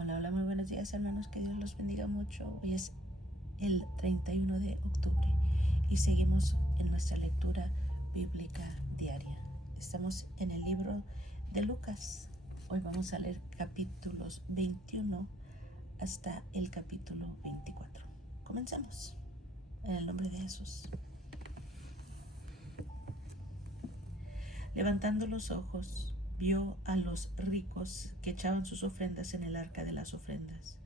Hola, hola, muy buenos días hermanos, que Dios los bendiga mucho. Hoy es el 31 de octubre y seguimos en nuestra lectura bíblica diaria. Estamos en el libro de Lucas. Hoy vamos a leer capítulos 21 hasta el capítulo 24. Comencemos en el nombre de Jesús. Levantando los ojos, vio a los ricos que echaban sus ofrendas en el arca de las ofrendas.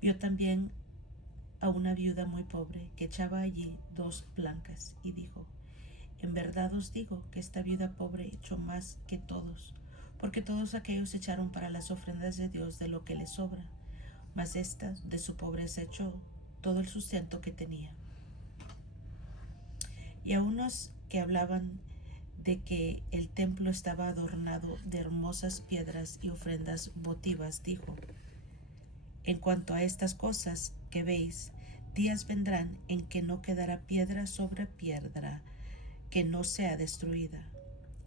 Vio también a una viuda muy pobre que echaba allí 2 blancas y dijo: en verdad os digo que esta viuda pobre echó más que todos, porque todos aquellos echaron para las ofrendas de Dios de lo que les sobra, mas esta de su pobreza echó todo el sustento que tenía. Y a unos que hablaban de que el templo estaba adornado de hermosas piedras y ofrendas votivas, dijo: en cuanto a estas cosas que veis, días vendrán en que no quedará piedra sobre piedra que no sea destruida.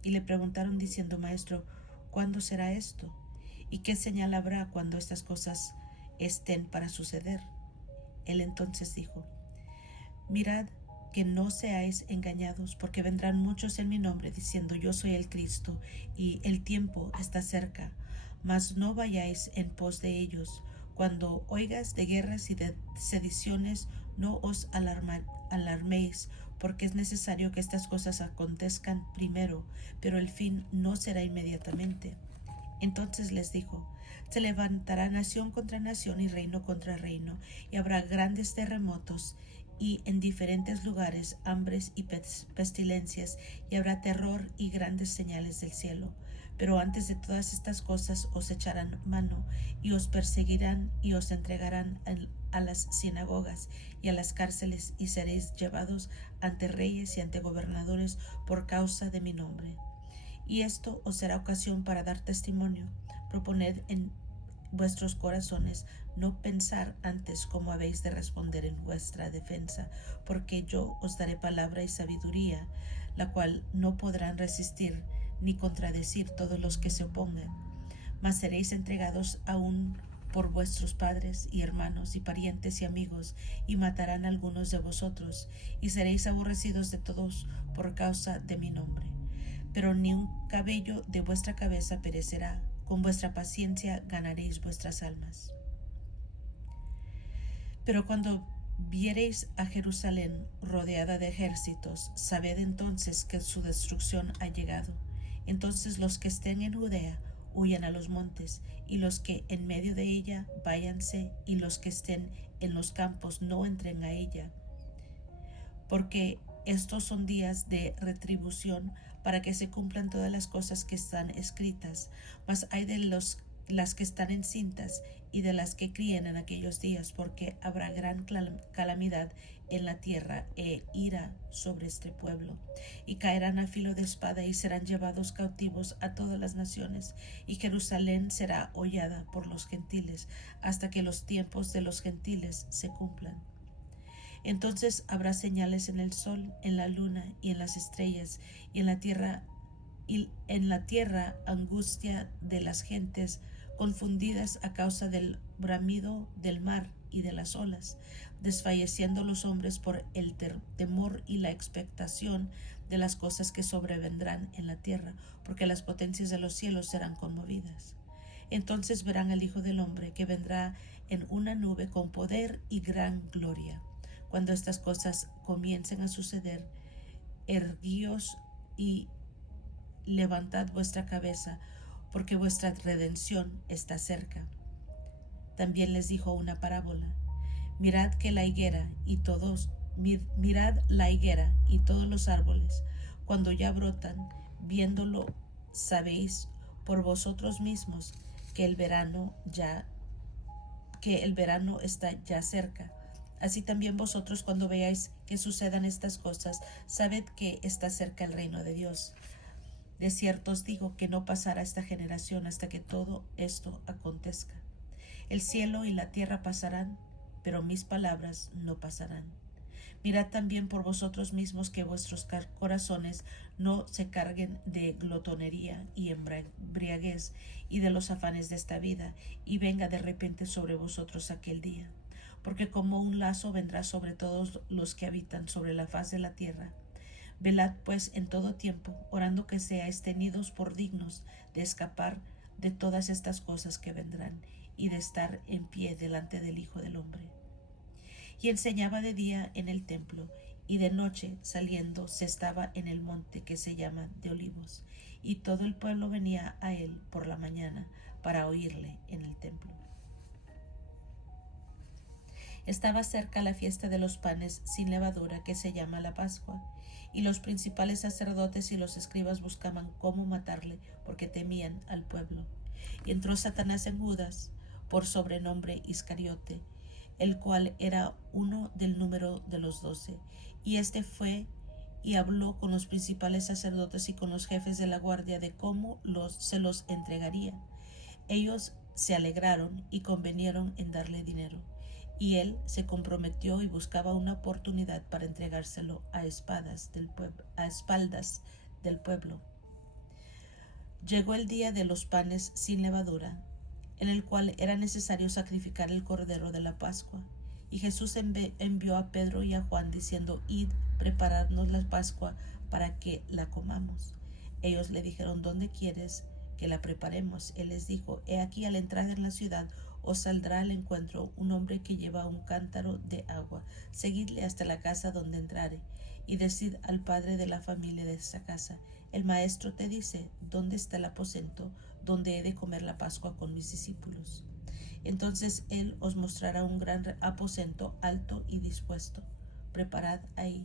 Y le preguntaron diciendo: Maestro, ¿cuándo será esto? ¿Y qué señal habrá cuando estas cosas estén para suceder? Él entonces dijo: mirad que no seáis engañados, porque vendrán muchos en mi nombre diciendo: yo soy el Cristo, y el tiempo está cerca. Mas no vayáis en pos de ellos. Cuando oigas de guerras y de sediciones, no os alarméis, porque es necesario que estas cosas acontezcan primero, pero el fin no será inmediatamente. Entonces les dijo: se levantará nación contra nación y reino contra reino, y habrá grandes terremotos y en diferentes lugares hambres y pestilencias, y habrá terror y grandes señales del cielo. Pero antes de todas estas cosas os echarán mano y os perseguirán y os entregarán a las sinagogas y a las cárceles, y seréis llevados ante reyes y ante gobernadores por causa de mi nombre. Y esto os será ocasión para dar testimonio. Proponed en vuestros corazones no pensar antes cómo habéis de responder en vuestra defensa, porque yo os daré palabra y sabiduría, la cual no podrán resistir ni contradecir todos los que se opongan. Mas seréis entregados aún por vuestros padres y hermanos y parientes y amigos, y matarán a algunos de vosotros, y seréis aborrecidos de todos por causa de mi nombre. Pero ni un cabello de vuestra cabeza perecerá. Con vuestra paciencia ganaréis vuestras almas. Pero cuando viereis a Jerusalén rodeada de ejércitos, sabed entonces que su destrucción ha llegado. Entonces los que estén en Judea huyan a los montes, y los que en medio de ella váyanse, y los que estén en los campos no entren a ella, porque estos son días de retribución, para que se cumplan todas las cosas que están escritas. Mas hay de las que están encintas y de las que críen en aquellos días, porque habrá gran calamidad en la tierra e ira sobre este pueblo. Y caerán a filo de espada y serán llevados cautivos a todas las naciones, y Jerusalén será hollada por los gentiles, hasta que los tiempos de los gentiles se cumplan. Entonces habrá señales en el sol, en la luna y en las estrellas, y en la tierra angustia de las gentes, confundidas a causa del bramido del mar y de las olas, desfalleciendo los hombres por el temor y la expectación de las cosas que sobrevendrán en la tierra, porque las potencias de los cielos serán conmovidas. Entonces verán al Hijo del Hombre, que vendrá en una nube con poder y gran gloria. Cuando estas cosas comiencen a suceder, erguíos y levantad vuestra cabeza, porque vuestra redención está cerca. También les dijo una parábola: mirad la higuera y todos los árboles, cuando ya brotan, viéndolo sabéis por vosotros mismos que el verano está ya cerca. Así también vosotros, cuando veáis que sucedan estas cosas, sabed que está cerca el reino de Dios. De cierto os digo que no pasará esta generación hasta que todo esto acontezca. El cielo y la tierra pasarán, pero mis palabras no pasarán. Mirad también por vosotros mismos que vuestros corazones no se carguen de glotonería y embriaguez y de los afanes de esta vida, y venga de repente sobre vosotros aquel día. Porque como un lazo vendrá sobre todos los que habitan sobre la faz de la tierra. Velad pues en todo tiempo, orando que seáis tenidos por dignos de escapar de todas estas cosas que vendrán, y de estar en pie delante del Hijo del Hombre. Y enseñaba de día en el templo, y de noche saliendo se estaba en el monte que se llama de Olivos, y todo el pueblo venía a él por la mañana para oírle en el templo. Estaba cerca la fiesta de los panes sin levadura, que se llama la Pascua, y los principales sacerdotes y los escribas buscaban cómo matarle, porque temían al pueblo. Y entró Satanás en Judas, por sobrenombre Iscariote, el cual era uno del número de los 12. Y este fue y habló con los principales sacerdotes y con los jefes de la guardia de cómo se los entregaría. Ellos se alegraron y convinieron en darle dinero. Y él se comprometió y buscaba una oportunidad para entregárselo a espaldas del pueblo. Llegó el día de los panes sin levadura, en el cual era necesario sacrificar el cordero de la Pascua. Y Jesús envió a Pedro y a Juan diciendo: Id, preparadnos la Pascua para que la comamos. Ellos le dijeron: ¿Dónde quieres que la preparemos? Él les dijo: He aquí, al entrar en la ciudad os saldrá al encuentro un hombre que lleva un cántaro de agua. Seguidle hasta la casa donde entrare, y decid al padre de la familia de esta casa: el maestro te dice, ¿dónde está el aposento donde he de comer la Pascua con mis discípulos? Entonces él os mostrará un gran aposento alto y dispuesto. Preparad ahí.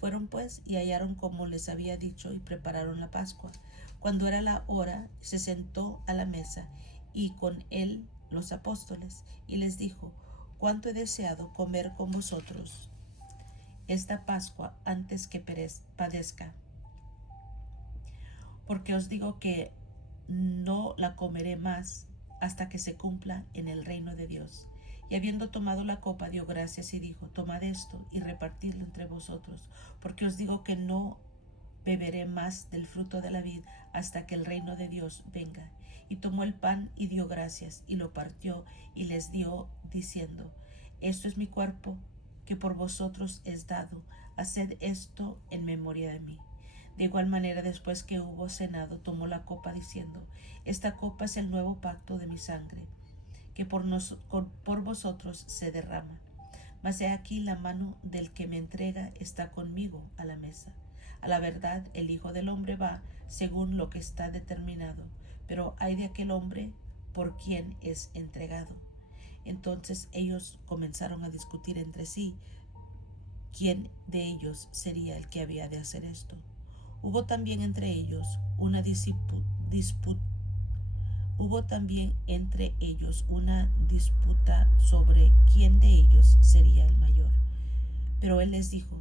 Fueron pues y hallaron como les había dicho, y prepararon la Pascua. Cuando era la hora, se sentó a la mesa, y con él los apóstoles, y les dijo: cuánto he deseado comer con vosotros esta Pascua antes que padezca, porque os digo que no la comeré más hasta que se cumpla en el reino de Dios. Y habiendo tomado la copa, dio gracias y dijo: tomad esto y repartidlo entre vosotros, porque os digo que no beberé más del fruto de la vid hasta que el reino de Dios venga. Y tomó el pan y dio gracias y lo partió y les dio, diciendo: esto es mi cuerpo que por vosotros es dado, haced esto en memoria de mí. De igual manera, después que hubo cenado, tomó la copa diciendo: esta copa es el nuevo pacto de mi sangre, que por vosotros se derrama. Mas he aquí, la mano del que me entrega está conmigo a la mesa. A la verdad, el Hijo del Hombre va según lo que está determinado, pero ay de aquel hombre por quien es entregado. Entonces ellos comenzaron a discutir entre sí quién de ellos sería el que había de hacer esto. Hubo también entre ellos una disputa sobre quién de ellos sería el mayor. Pero él les dijo: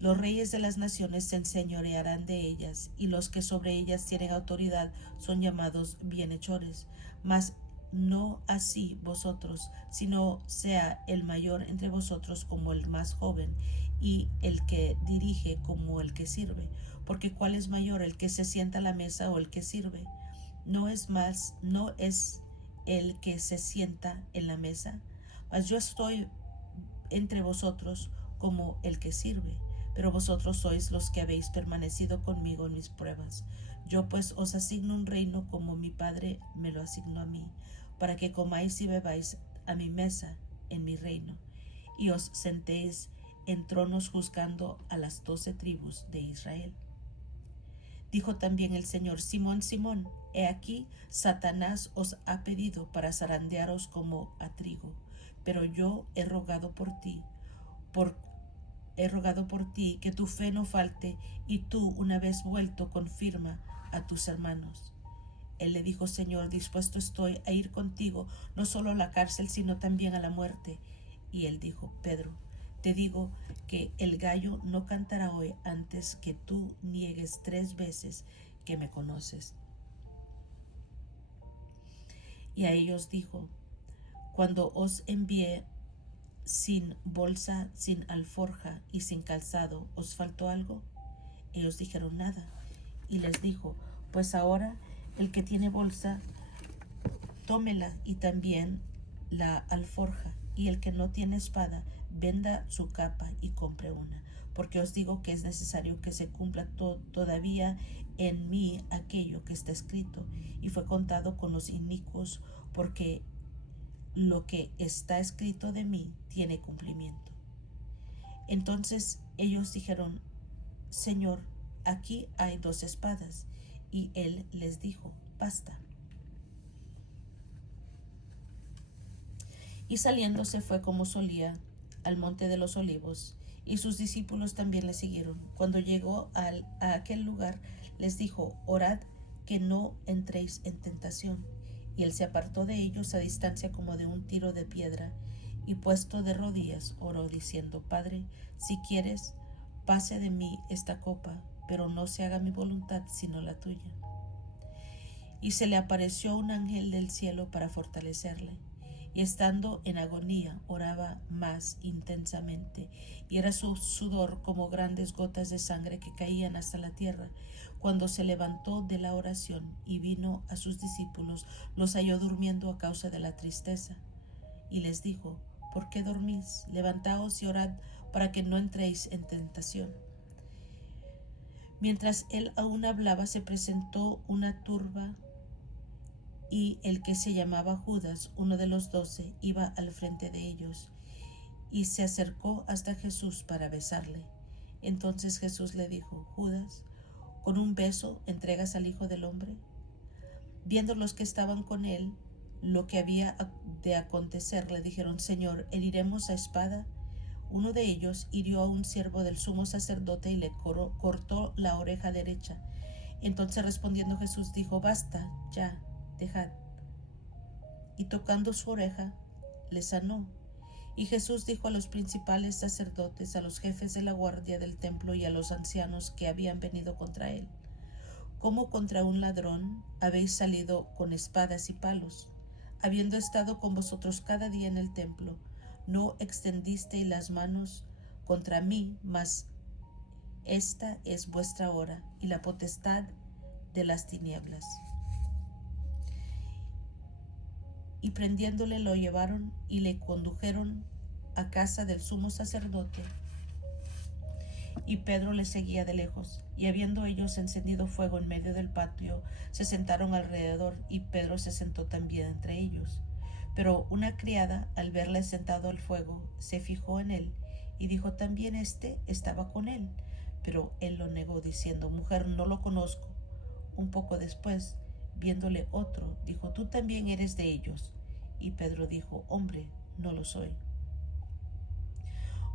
los reyes de las naciones se enseñorearán de ellas, y los que sobre ellas tienen autoridad son llamados bienhechores. Mas no así vosotros, sino sea el mayor entre vosotros como el más joven, y el que dirige como el que sirve. Porque ¿cuál es mayor, el que se sienta a la mesa o el que sirve? No es el que se sienta en la mesa, mas yo estoy entre vosotros como el que sirve. Pero vosotros sois los que habéis permanecido conmigo en mis pruebas. Yo pues os asigno un reino como mi Padre me lo asignó a mí, para que comáis y bebáis a mi mesa en mi reino, y os sentéis en tronos juzgando a las 12 tribus de Israel. Dijo también el Señor: Simón, Simón, he aquí, Satanás os ha pedido para zarandearos como a trigo, pero yo he rogado por ti que tu fe no falte, y tú, una vez vuelto, confirma a tus hermanos. Él le dijo: Señor, dispuesto estoy a ir contigo, no solo a la cárcel, sino también a la muerte. Y él dijo: Pedro, te digo que el gallo no cantará hoy antes que tú niegues 3 veces que me conoces. Y a ellos dijo: cuando os envié sin bolsa, sin alforja y sin calzado, ¿os faltó algo? Ellos dijeron nada. Y les dijo, pues ahora el que tiene bolsa, tómela, y también la alforja, y el que no tiene espada, venda su capa y compre una, porque os digo que es necesario que se cumpla todavía en mí aquello que está escrito. Y fue contado con los inicuos, porque lo que está escrito de mí tiene cumplimiento. Entonces ellos dijeron, Señor, aquí hay 2 espadas. Y él les dijo, basta. Y saliendo se fue como solía al monte de los olivos, y sus discípulos también le siguieron. Cuando llegó a aquel lugar, les dijo, orad que no entréis en tentación. Y él se apartó de ellos a distancia como de un tiro de piedra, y puesto de rodillas oró diciendo, Padre, si quieres, pase de mí esta copa, pero no se haga mi voluntad sino la tuya. Y se le apareció un ángel del cielo para fortalecerle. Y estando en agonía, oraba más intensamente, y era su sudor como grandes gotas de sangre que caían hasta la tierra. Cuando se levantó de la oración y vino a sus discípulos, los halló durmiendo a causa de la tristeza. Y les dijo, ¿por qué dormís? Levantaos y orad para que no entréis en tentación. Mientras él aún hablaba, se presentó una turba, y el que se llamaba Judas, uno de los 12, iba al frente de ellos, y se acercó hasta Jesús para besarle. Entonces Jesús le dijo, Judas, ¿con un beso entregas al Hijo del Hombre? Viendo los que estaban con él lo que había de acontecer, le dijeron, Señor, ¿heriremos a espada? Uno de ellos hirió a un siervo del sumo sacerdote y le cortó la oreja derecha. Entonces respondiendo Jesús dijo, basta, ya, dejad. Y tocando su oreja, le sanó. Y Jesús dijo a los principales sacerdotes, a los jefes de la guardia del templo y a los ancianos que habían venido contra él, ¿cómo contra un ladrón habéis salido con espadas y palos? Habiendo estado con vosotros cada día en el templo, no extendisteis las manos contra mí, mas esta es vuestra hora y la potestad de las tinieblas. Y prendiéndole lo llevaron y le condujeron a casa del sumo sacerdote. Y Pedro le seguía de lejos. Y habiendo ellos encendido fuego en medio del patio, se sentaron alrededor, y Pedro se sentó también entre ellos. Pero una criada, al verle sentado al fuego, se fijó en él, y dijo, también éste estaba con él. Pero él lo negó, diciendo, mujer, no lo conozco. Un poco después, viéndole otro, dijo, tú también eres de ellos. Y Pedro dijo, hombre, no lo soy.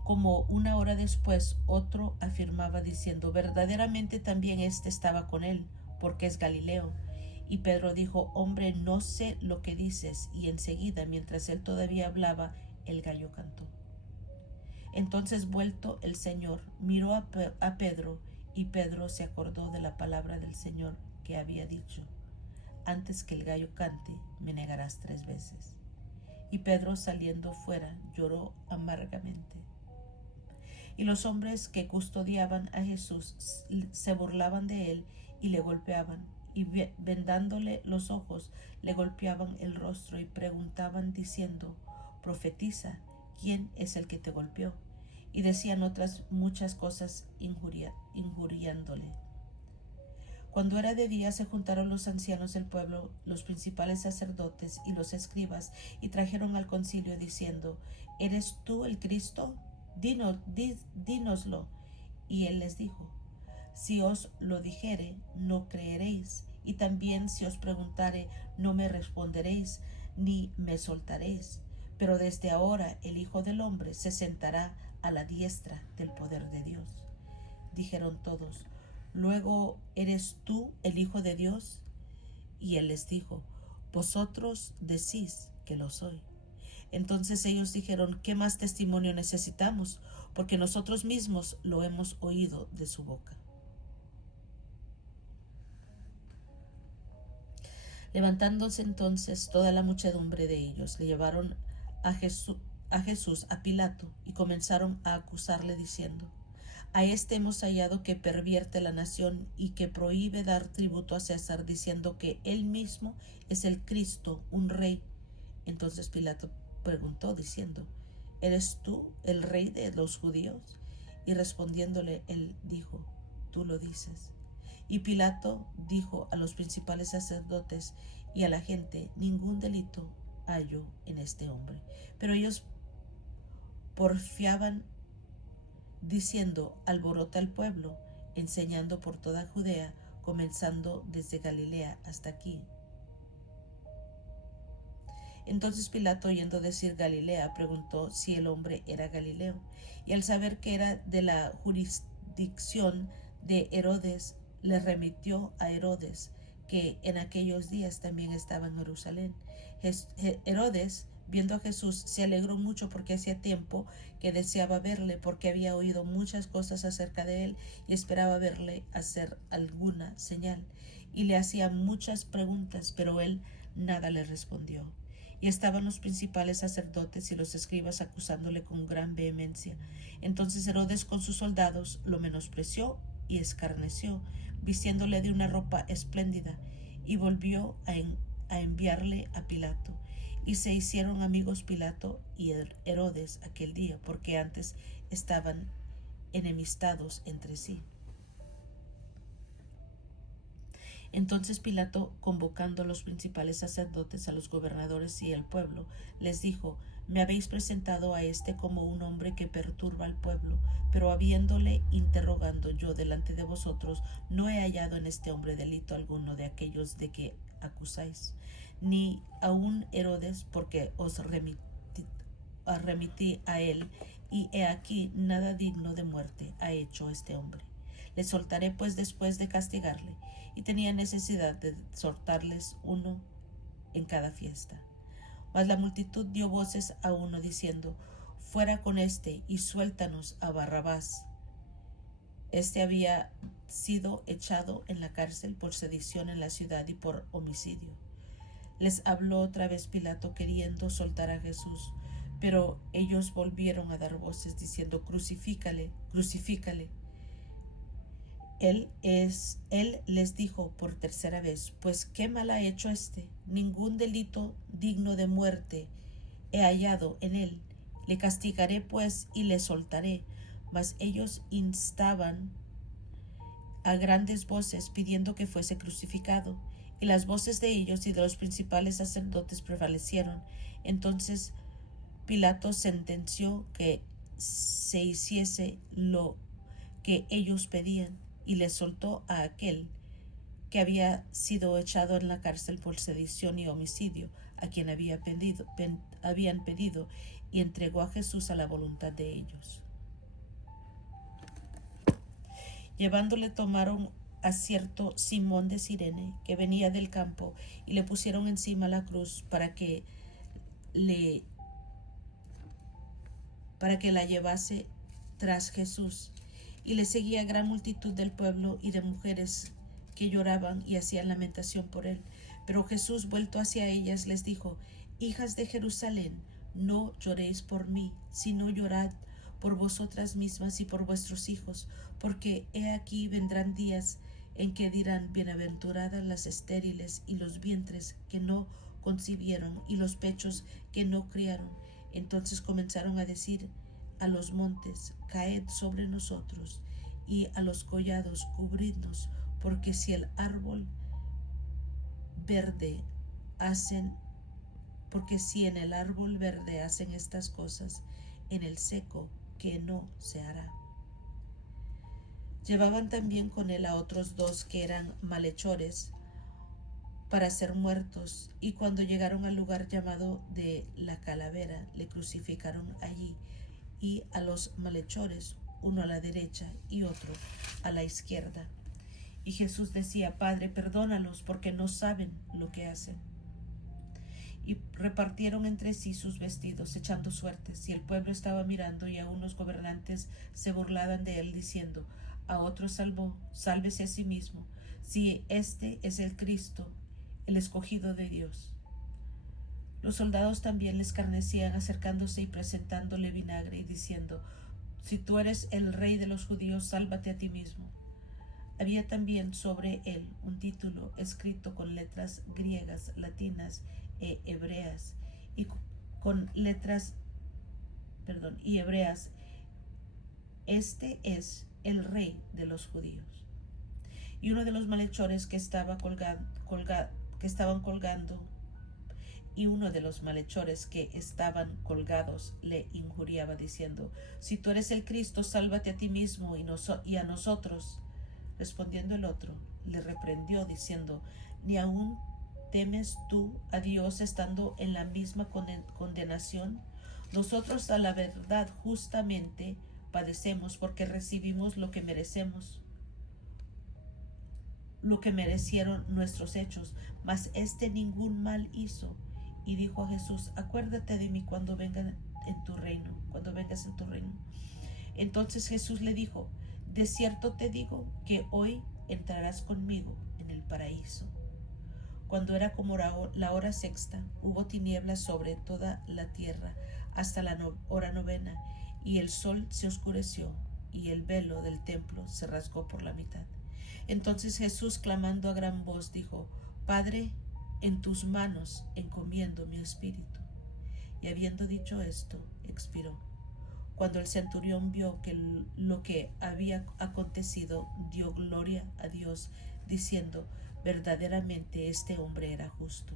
Como una hora después, otro afirmaba diciendo, verdaderamente también éste estaba con él, porque es Galileo. Y Pedro dijo, hombre, no sé lo que dices. Y enseguida, mientras él todavía hablaba, el gallo cantó. Entonces, vuelto el Señor, miró a Pedro, y Pedro se acordó de la palabra del Señor que había dicho, antes que el gallo cante, me negarás 3 veces. Y Pedro, saliendo fuera, lloró amargamente. Y los hombres que custodiaban a Jesús se burlaban de él y le golpeaban, y vendándole los ojos, le golpeaban el rostro y preguntaban diciendo, profetiza, ¿quién es el que te golpeó? Y decían otras muchas cosas injuriándole. Cuando era de día, se juntaron los ancianos del pueblo, los principales sacerdotes y los escribas, y trajeron al concilio diciendo, ¿eres tú el Cristo? Dínoslo. Y él les dijo, si os lo dijere, no creeréis, y también si os preguntare, no me responderéis, ni me soltaréis. Pero desde ahora el Hijo del Hombre se sentará a la diestra del poder de Dios. Dijeron todos, luego, ¿eres tú el Hijo de Dios? Y él les dijo, vosotros decís que lo soy. Entonces ellos dijeron, ¿qué más testimonio necesitamos? Porque nosotros mismos lo hemos oído de su boca. Levantándose entonces toda la muchedumbre de ellos, le llevaron a a Jesús a Pilato y comenzaron a acusarle diciendo: a este hemos hallado que pervierte la nación y que prohíbe dar tributo a César, diciendo que él mismo es el Cristo, un rey. Entonces Pilato preguntó diciendo: ¿eres tú el rey de los judíos? Y respondiéndole él dijo: tú lo dices. Y Pilato dijo a los principales sacerdotes y a la gente: ningún delito hallo en este hombre. Pero ellos porfiaban diciendo: alborota al pueblo, enseñando por toda Judea, comenzando desde Galilea hasta aquí. Entonces Pilato, oyendo decir Galilea, preguntó si el hombre era Galileo. Y al saber que era de la jurisdicción de Herodes, le remitió a Herodes, que en aquellos días también estaba en Jerusalén. Herodes, viendo a Jesús, se alegró mucho porque hacía tiempo que deseaba verle, porque había oído muchas cosas acerca de él y esperaba verle hacer alguna señal. Y le hacía muchas preguntas, pero él nada le respondió. Y estaban los principales sacerdotes y los escribas acusándole con gran vehemencia. Entonces Herodes con sus soldados lo menospreció y escarneció, vistiéndole de una ropa espléndida, y volvió a enviarle a Pilato. Y se hicieron amigos Pilato y Herodes aquel día, porque antes estaban enemistados entre sí. Entonces Pilato, convocando a los principales sacerdotes, a los gobernadores y al pueblo, les dijo: me habéis presentado a este como un hombre que perturba al pueblo, pero habiéndole interrogando yo delante de vosotros, no he hallado en este hombre delito alguno de aquellos de que acusáis, ni aun Herodes, porque os remití a él, y he aquí nada digno de muerte ha hecho este hombre. Le soltaré pues después de castigarle. Y tenía necesidad de soltarles uno en cada fiesta. Mas la multitud dio voces a uno diciendo: fuera con éste y suéltanos a Barrabás. Este había sido echado en la cárcel por sedición en la ciudad y por homicidio. Les habló otra vez Pilato queriendo soltar a Jesús, pero ellos volvieron a dar voces diciendo: crucifícale, crucifícale. Él les dijo por tercera vez: pues qué mal ha hecho este, ningún delito digno de muerte he hallado en él. Le castigaré pues y le soltaré. Mas ellos instaban a grandes voces pidiendo que fuese crucificado, y las voces de ellos y de los principales sacerdotes prevalecieron. Entonces Pilato sentenció que se hiciese lo que ellos pedían, y le soltó a aquel que había sido echado en la cárcel por sedición y homicidio, a quien habían pedido, y entregó a Jesús a la voluntad de ellos. Llevándole tomaron a cierto Simón de Cirene, que venía del campo, y le pusieron encima la cruz para que la llevase tras Jesús. Y le seguía gran multitud del pueblo y de mujeres que lloraban y hacían lamentación por él. Pero Jesús, vuelto hacia ellas, les dijo: hijas de Jerusalén, no lloréis por mí, sino llorad por vosotras mismas y por vuestros hijos, porque he aquí vendrán días en que dirán: bienaventuradas las estériles y los vientres que no concibieron y los pechos que no criaron. Entonces comenzaron a decir a los montes: caed sobre nosotros, y a los collados: cubridnos, porque si en el árbol verde hacen estas cosas, en el seco que no se hará. Llevaban también con él a otros dos que eran malhechores para ser muertos, y cuando llegaron al lugar llamado de la Calavera, le crucificaron allí, y a los malhechores, uno a la derecha y otro a la izquierda. Y Jesús decía: Padre, perdónalos, porque no saben lo que hacen. Y repartieron entre sí sus vestidos, echando suertes, y el pueblo estaba mirando, y aun los gobernantes se burlaban de él, diciendo: a otro salvó, sálvese a sí mismo, si este es el Cristo, el escogido de Dios. Los soldados también le escarnecían, acercándose y presentándole vinagre y diciendo: si tú eres el rey de los judíos, sálvate a ti mismo. Había también sobre él un título escrito con letras griegas, latinas e hebreas, y con letras, y hebreas: este es el rey de los judíos. Y uno de los malhechores que estaban colgados le injuriaba diciendo: si tú eres el Cristo, sálvate a ti mismo y a nosotros. Respondiendo el otro, le reprendió diciendo: ¿ni aún temes tú a Dios estando en la misma condenación? Nosotros a la verdad justamente padecemos porque recibimos lo que merecieron nuestros hechos, mas este ningún mal hizo. Y dijo a Jesús: acuérdate de mí cuando vengas en tu reino. Entonces Jesús le dijo: de cierto te digo que hoy entrarás conmigo en el paraíso. Cuando era como la hora sexta, hubo tinieblas sobre toda la tierra hasta la hora novena, y el sol se oscureció, y el velo del templo se rasgó por la mitad. Entonces Jesús, clamando a gran voz, dijo: Padre, en tus manos encomiendo mi espíritu. Y habiendo dicho esto, expiró. Cuando el centurión vio que lo que había acontecido, dio gloria a Dios, diciendo: verdaderamente este hombre era justo.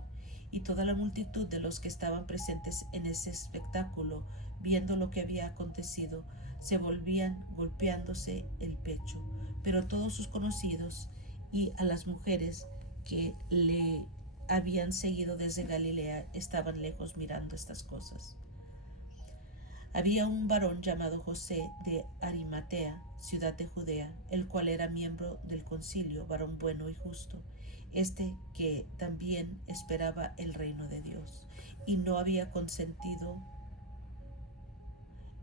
Y toda la multitud de los que estaban presentes en ese espectáculo, viendo lo que había acontecido, se volvían golpeándose el pecho. Pero todos sus conocidos y a las mujeres que le habían seguido desde Galilea estaban lejos mirando estas cosas. Había un varón llamado José de Arimatea, ciudad de Judea, el cual era miembro del concilio, varón bueno y justo, que también esperaba el reino de Dios, y no había consentido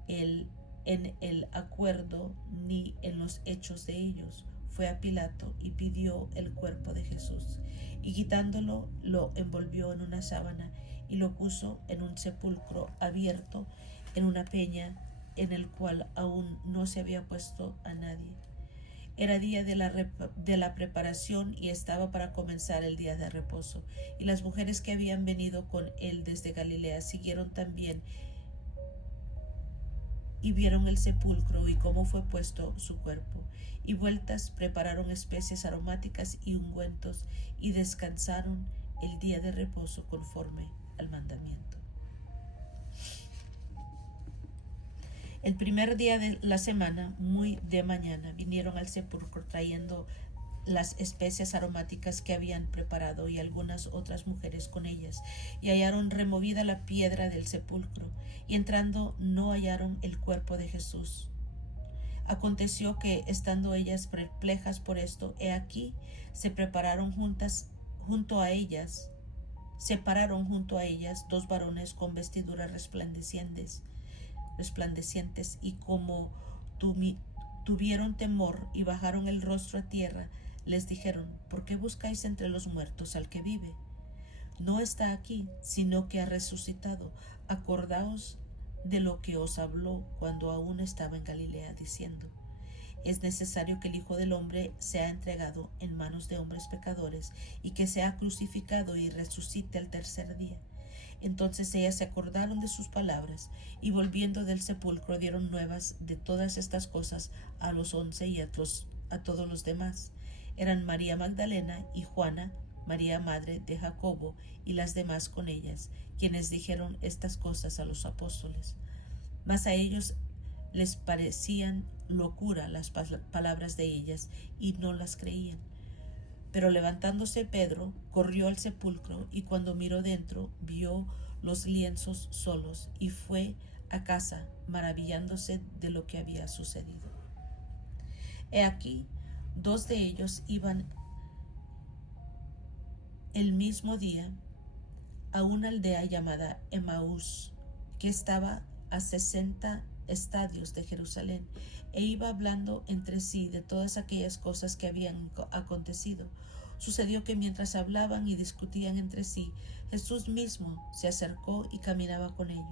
en el acuerdo ni en los hechos de ellos. Fue a Pilato y pidió el cuerpo de Jesús, y quitándolo lo envolvió en una sábana y lo puso en un sepulcro abierto en una peña en el cual aún no se había puesto a nadie. Era día de la preparación y estaba para comenzar el día de reposo. Y las mujeres que habían venido con él desde Galilea siguieron también y vieron el sepulcro y cómo fue puesto su cuerpo. Y vueltas prepararon especies aromáticas y ungüentos y descansaron el día de reposo conforme al mandamiento. El primer día de la semana, muy de mañana, vinieron al sepulcro trayendo las especias aromáticas que habían preparado y algunas otras mujeres con ellas, y hallaron removida la piedra del sepulcro, y entrando no hallaron el cuerpo de Jesús. Aconteció que, estando ellas perplejas por esto, he aquí separaron junto a ellas dos varones con vestiduras resplandecientes, y como tuvieron temor y bajaron el rostro a tierra, les dijeron: ¿por qué buscáis entre los muertos al que vive? No está aquí, sino que ha resucitado. Acordaos de lo que os habló cuando aún estaba en Galilea, diciendo: es necesario que el Hijo del Hombre sea entregado en manos de hombres pecadores, y que sea crucificado y resucite al tercer día. Entonces ellas se acordaron de sus palabras, y volviendo del sepulcro dieron nuevas de todas estas cosas a los 11 y a todos los demás. Eran María Magdalena y Juana, María madre de Jacobo, y las demás con ellas, quienes dijeron estas cosas a los apóstoles. Mas a ellos les parecían locura las palabras de ellas, y no las creían. Pero levantándose Pedro, corrió al sepulcro, y cuando miró dentro, vio los lienzos solos, y fue a casa, maravillándose de lo que había sucedido. He aquí, dos de ellos iban el mismo día a una aldea llamada Emaús, que estaba a 60 estadios de Jerusalén, e iba hablando entre sí de todas aquellas cosas que habían acontecido. Sucedió que mientras hablaban y discutían entre sí, Jesús mismo se acercó y caminaba con ellos.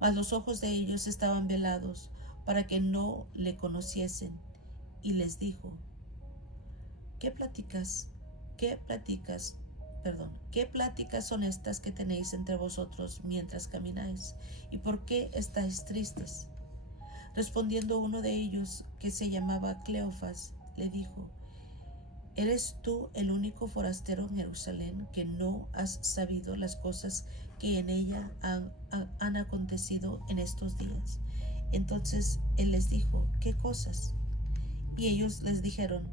Mas los ojos de ellos estaban velados para que no le conociesen, y les dijo: ¿Qué pláticas son estas que tenéis entre vosotros mientras camináis? ¿Y por qué estáis tristes? Respondiendo uno de ellos, que se llamaba Cleofas, le dijo: ¿Eres tú el único forastero en Jerusalén que no has sabido las cosas que en ella han acontecido en estos días? Entonces él les dijo: ¿Qué cosas? Y ellos les dijeron: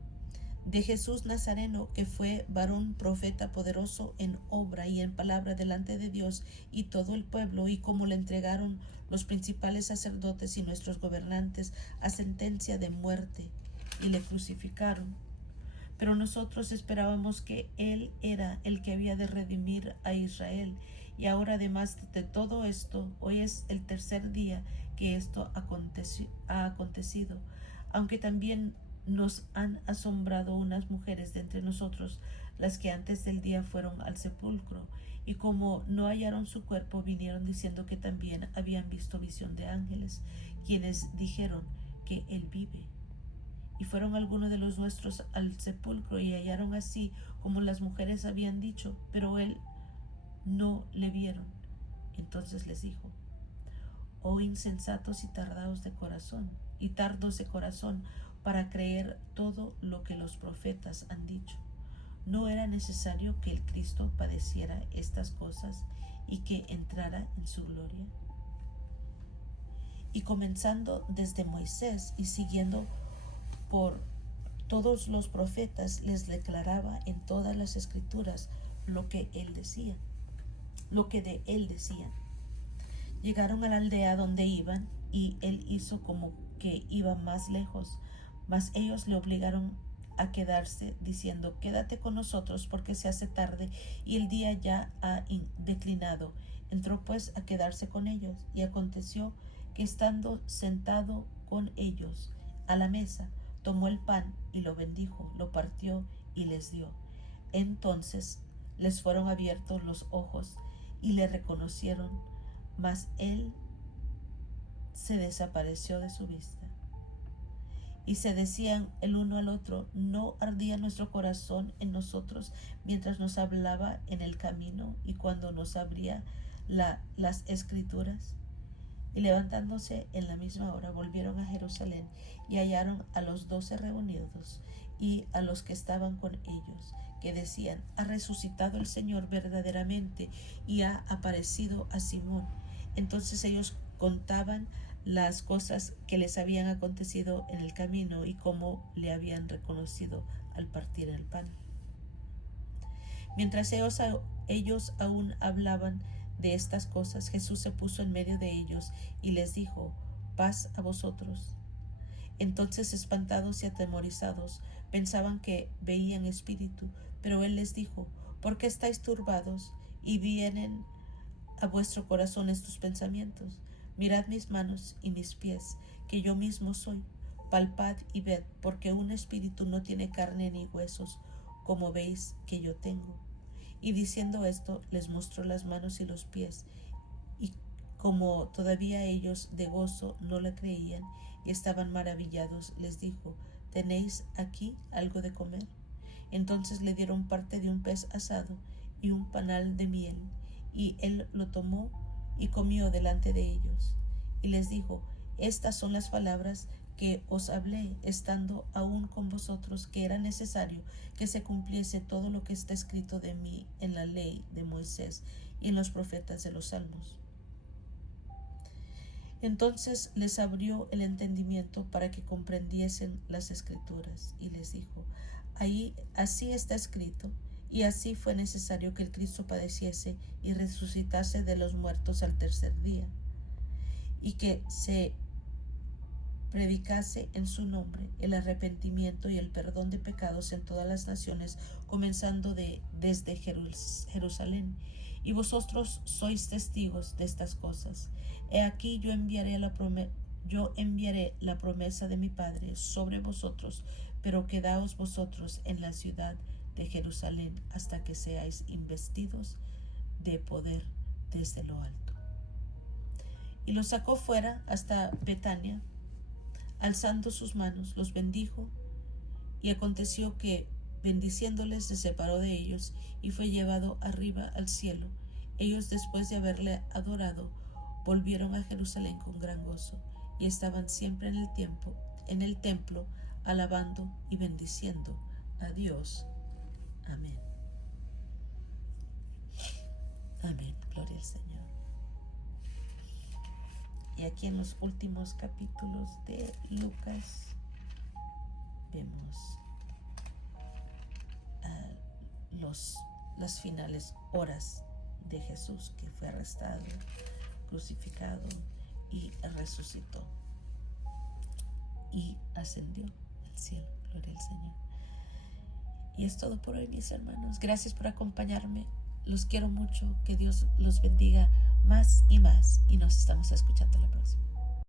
de Jesús Nazareno, que fue varón profeta poderoso en obra y en palabra delante de Dios y todo el pueblo, y cómo le entregaron los principales sacerdotes y nuestros gobernantes a sentencia de muerte, y le crucificaron. Pero nosotros esperábamos que Él era el que había de redimir a Israel. Y ahora, además de todo esto, hoy es el tercer día que esto ha acontecido. Aunque también nos han asombrado unas mujeres de entre nosotros, las que antes del día fueron al sepulcro, y como no hallaron su cuerpo, vinieron diciendo que también habían visto visión de ángeles, quienes dijeron que Él vive. Y fueron algunos de los nuestros al sepulcro y hallaron así como las mujeres habían dicho, pero Él no le vieron. Entonces les dijo: oh insensatos y tardos de corazón, para creer todo lo que los profetas han dicho. ¿No era necesario que el Cristo padeciera estas cosas y que entrara en su gloria? Y comenzando desde Moisés y siguiendo por todos los profetas, les declaraba en todas las escrituras lo que de él decían. Llegaron a la aldea donde iban, y él hizo como que iba más lejos, mas ellos le obligaron a quedarse, diciendo: quédate con nosotros, porque se hace tarde y el día ya ha declinado. Entró pues a quedarse con ellos, y aconteció que, estando sentado con ellos a la mesa, tomó el pan y lo bendijo, lo partió y les dio. Entonces les fueron abiertos los ojos y le reconocieron, mas él se desapareció de su vista. Y se decían el uno al otro: ¿no ardía nuestro corazón en nosotros mientras nos hablaba en el camino y cuando nos abría las escrituras? Y levantándose en la misma hora, volvieron a Jerusalén y hallaron a los 12 reunidos y a los que estaban con ellos, que decían: ha resucitado el Señor verdaderamente y ha aparecido a Simón. Entonces ellos contaban las cosas que les habían acontecido en el camino y cómo le habían reconocido al partir el pan. Mientras ellos aún hablaban de estas cosas, Jesús se puso en medio de ellos y les dijo: paz a vosotros. Entonces, espantados y atemorizados, pensaban que veían espíritu, pero él les dijo: ¿por qué estáis turbados y vienen a vuestro corazón estos pensamientos? Mirad mis manos y mis pies, que yo mismo soy. Palpad y ved, porque un espíritu no tiene carne ni huesos, como veis que yo tengo. Y diciendo esto, les mostró las manos y los pies. Y como todavía ellos de gozo no le creían y estaban maravillados, les dijo: ¿tenéis aquí algo de comer? Entonces le dieron parte de un pez asado y un panal de miel, y él lo tomó y comió delante de ellos. Y les dijo: estas son las palabras que os hablé estando aún con vosotros, que era necesario que se cumpliese todo lo que está escrito de mí en la ley de Moisés y en los profetas de los Salmos. Entonces les abrió el entendimiento para que comprendiesen las escrituras, y les dijo: así está escrito, y así fue necesario que el Cristo padeciese y resucitase de los muertos al tercer día, y que se predicase en su nombre el arrepentimiento y el perdón de pecados en todas las naciones, comenzando desde Jerusalén. Y vosotros sois testigos de estas cosas. He aquí yo enviaré la promesa de mi Padre sobre vosotros, pero quedaos vosotros en la ciudad de Jerusalén hasta que seáis investidos de poder desde lo alto. Y los sacó fuera hasta Betania, alzando sus manos, los bendijo, y aconteció que, bendiciéndoles, se separó de ellos y fue llevado arriba al cielo. Ellos, después de haberle adorado, volvieron a Jerusalén con gran gozo, y estaban siempre en el templo, alabando y bendiciendo a Dios. Amén. Amén. Gloria al Señor. Y aquí en los últimos capítulos de Lucas vemos las finales horas de Jesús, que fue arrestado, crucificado y resucitó y ascendió al cielo. Gloria al Señor. Y es todo por hoy, mis hermanos. Gracias por acompañarme. Los quiero mucho. Que Dios los bendiga más y más. Y nos estamos escuchando la próxima.